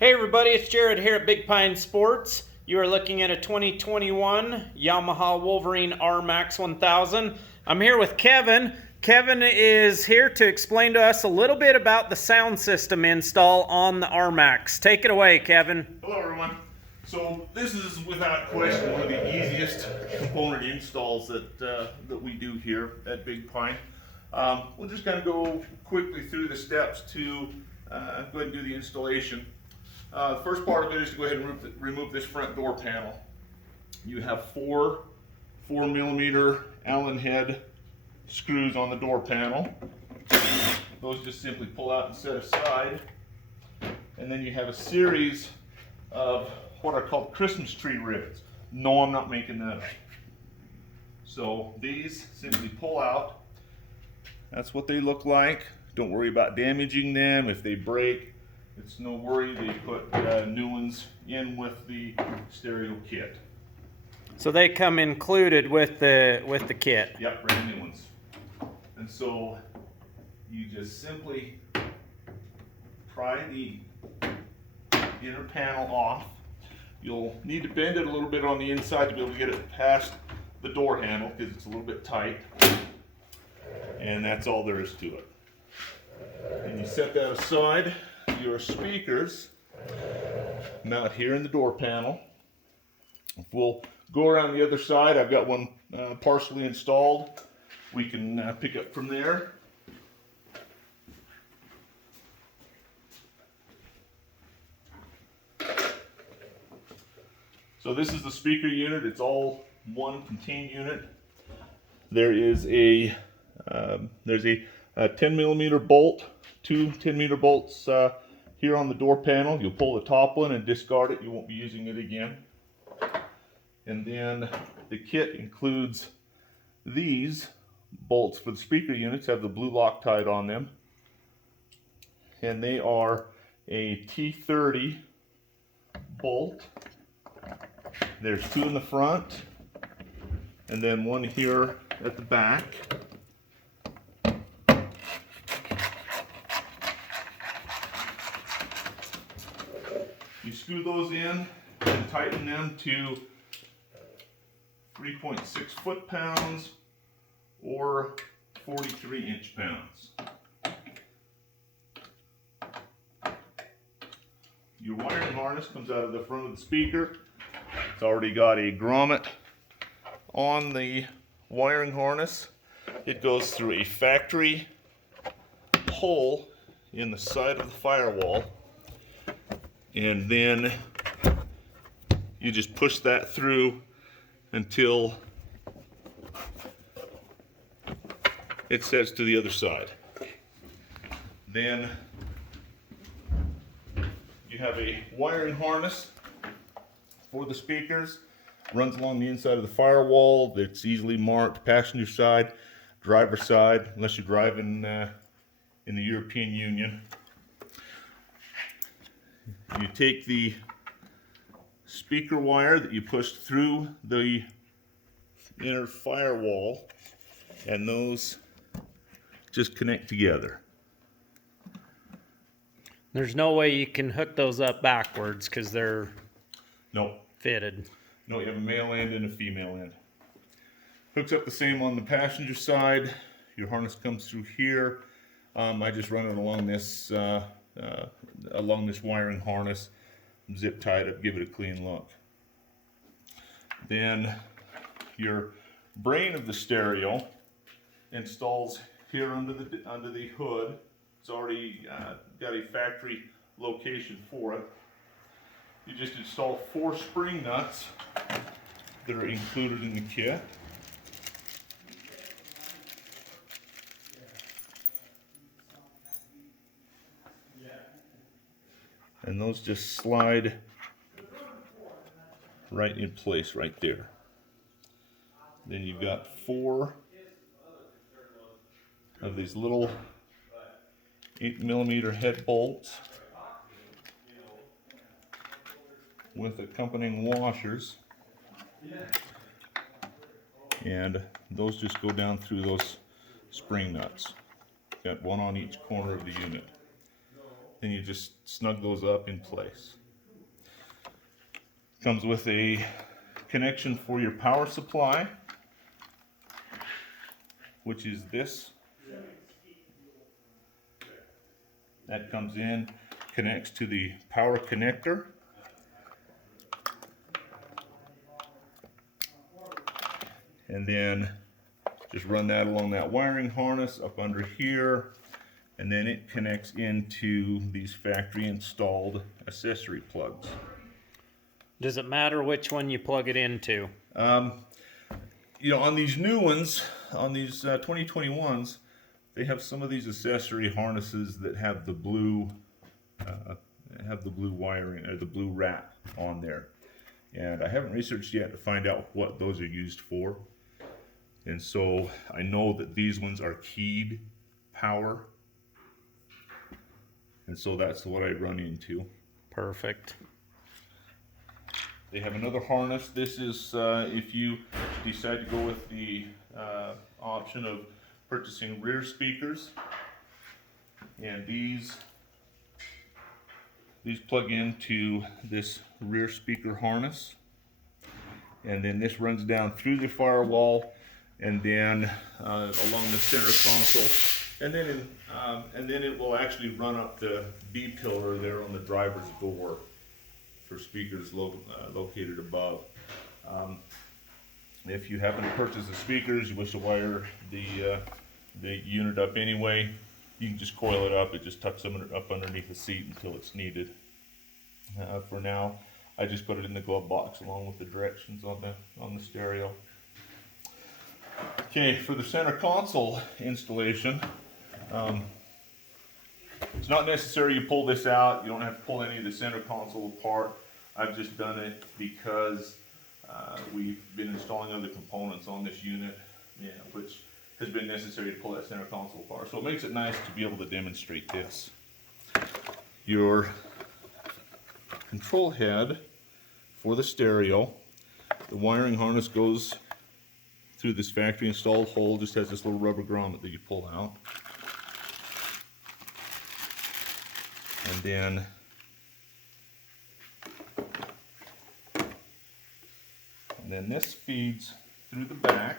Hey everybody, it's Jared here at Big Pine Sports. You are looking at a 2021 Yamaha Wolverine RMAX 1000. I'm here with Kevin. Kevin is here to explain to us a little bit about the sound system install on the RMAX. Take it away, Kevin. Hello everyone. So this is without question one of the easiest component installs that we do here at Big Pine. We'll just kind of go quickly through the steps to go ahead and do the installation. The first part of it is to go ahead and remove this front door panel. You have four 4mm Allen head screws on the door panel. Those just simply pull out and set aside. And then you have a series of what are called Christmas tree rivets. No, I'm not making that up. So these simply pull out. That's what they look like. Don't worry about damaging them. If they break, it's no worry. They put new ones in with the stereo kit. So they come included with the kit. Yep, brand new ones. And so you just simply pry the inner panel off. You'll need to bend it a little bit on the inside to be able to get it past the door handle because it's a little bit tight. And that's all there is to it. And you set that aside. Your speakers mount here in the door panel. We'll go around the other side. I've got one partially installed. We can pick up from there. So this is the speaker unit. It's all one contained unit. There is a 10mm bolt, two 10mm bolts here on the door panel. You'll pull the top one and discard it. You won't be using it again. And then the kit includes these bolts for the speaker units. Have the blue Loctite on them. And they are a T30 bolt. There's two in the front and then one here at the back. You screw those in and tighten them to 3.6 foot-pounds or 43 inch-pounds. Your wiring harness comes out of the front of the speaker. It's already got a grommet on the wiring harness. It goes through a factory hole in the side of the firewall, and then you just push that through until it sets to the other side. Then you have a wiring harness for the speakers. Runs along the inside of the firewall. It's easily marked passenger side, driver side, unless you're driving in the European Union. You take the speaker wire that you pushed through the inner firewall, and those just connect together. There's no way you can hook those up backwards because they're fitted. No, you have a male end and a female end. Hooks up the same on the passenger side. Your harness comes through here. I just run it along this wiring harness, zip tie it up, give it a clean look. Then your brain of the stereo installs here under the hood. It's already got a factory location for it. You just install 4 spring nuts that are included in the kit. And those just slide right in place right there. Then you've got 4 of these little 8mm head bolts with accompanying washers, and those just go down through those spring nuts. Got one on each corner of the unit. then you just snug those up in place. Comes with a connection for your power supply, which is this. That comes in, connects to the power connector. And then just run that along that wiring harness up under here, and then it connects into these factory installed accessory plugs. Does it matter which one you plug it into? You know, on these new ones, on these 2021s, they have some of these accessory harnesses that have the blue wiring or the blue wrap on there, and I haven't researched yet to find out what those are used for. And so I know that these ones are keyed power, and so that's what I run into. Perfect. They have another harness. This is if you decide to go with the option of purchasing rear speakers, and these plug into this rear speaker harness, and then this runs down through the firewall and then along the center console, and then it will actually run up the B pillar there on the driver's door for speakers located above. If you happen to purchase the speakers, you wish to wire the unit up anyway, you can just coil it up. It just tucks them up underneath the seat until it's needed. For now, I just put it in the glove box along with the directions on the stereo. Okay, for the center console installation, it's not necessary you pull this out. You don't have to pull any of the center console apart. I've just done it because we've been installing other components on this unit, which has been necessary to pull that center console apart. So it makes it nice to be able to demonstrate this. Your control head for the stereo, the wiring harness goes through this factory installed hole, just has this little rubber grommet that you pull out. And then this feeds through the back,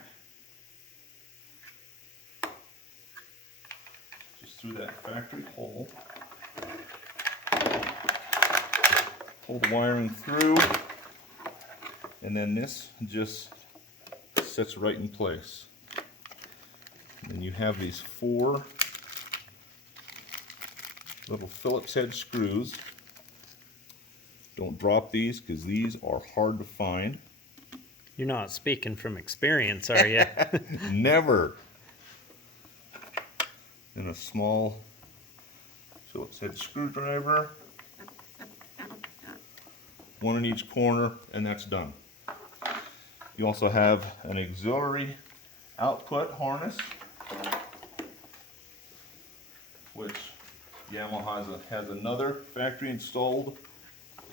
just through that factory hole. Pull the wiring through, and then this just sits right in place. And then you have these 4 little Phillips head screws. Don't drop these because these are hard to find. You're not speaking from experience, are you? Never. And a small Phillips head screwdriver. 1 in each corner, and that's done. You also have an auxiliary output harness, which Yamaha has another factory installed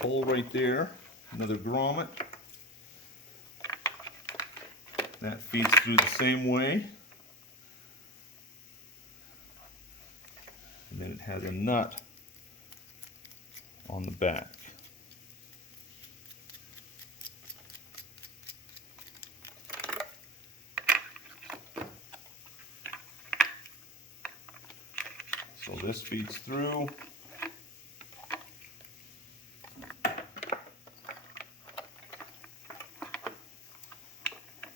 hole right there, another grommet. That feeds through the same way. And then it has a nut on the back. So this feeds through.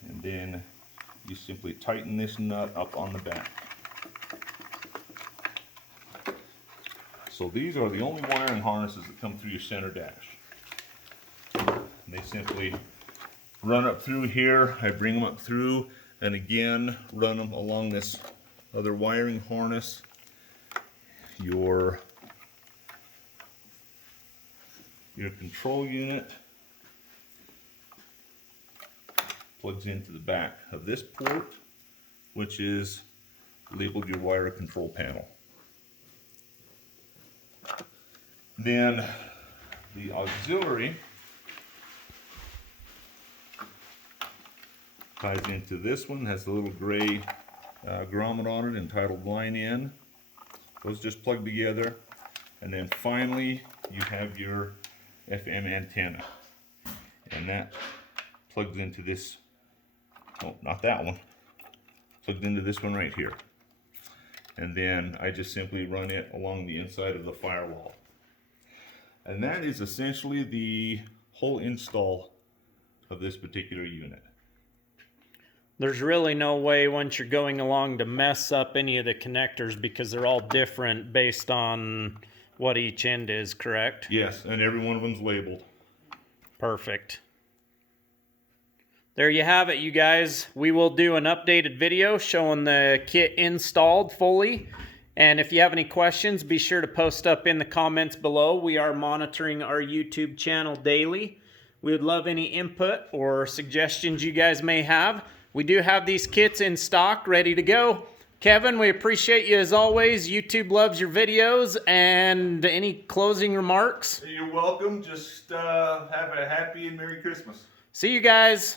And then you simply tighten this nut up on the back. So these are the only wiring harnesses that come through your center dash. And they simply run up through here. I bring them up through and again run them along this other wiring harness. Your control unit plugs into the back of this port, which is labeled your wire control panel. Then the auxiliary ties into this one, has the little gray grommet on it entitled line in. Those just plug together, And then finally, you have your FM antenna. And that plugs into this, oh, not that one, plugged into this one right here. And then I just simply run it along the inside of the firewall. And that is essentially the whole install of this particular unit. There's really no way once you're going along to mess up any of the connectors because they're all different based on what each end is, correct? Yes, and every one of them's labeled. Perfect. There you have it, you guys. We will do an updated video showing the kit installed fully. And if you have any questions, be sure to post up in the comments below. We are monitoring our YouTube channel daily. We would love any input or suggestions you guys may have. We do have these kits in stock, ready to go. Kevin, we appreciate you as always. YouTube loves your videos. And any closing remarks? You're welcome. Just have a happy and Merry Christmas. See you guys.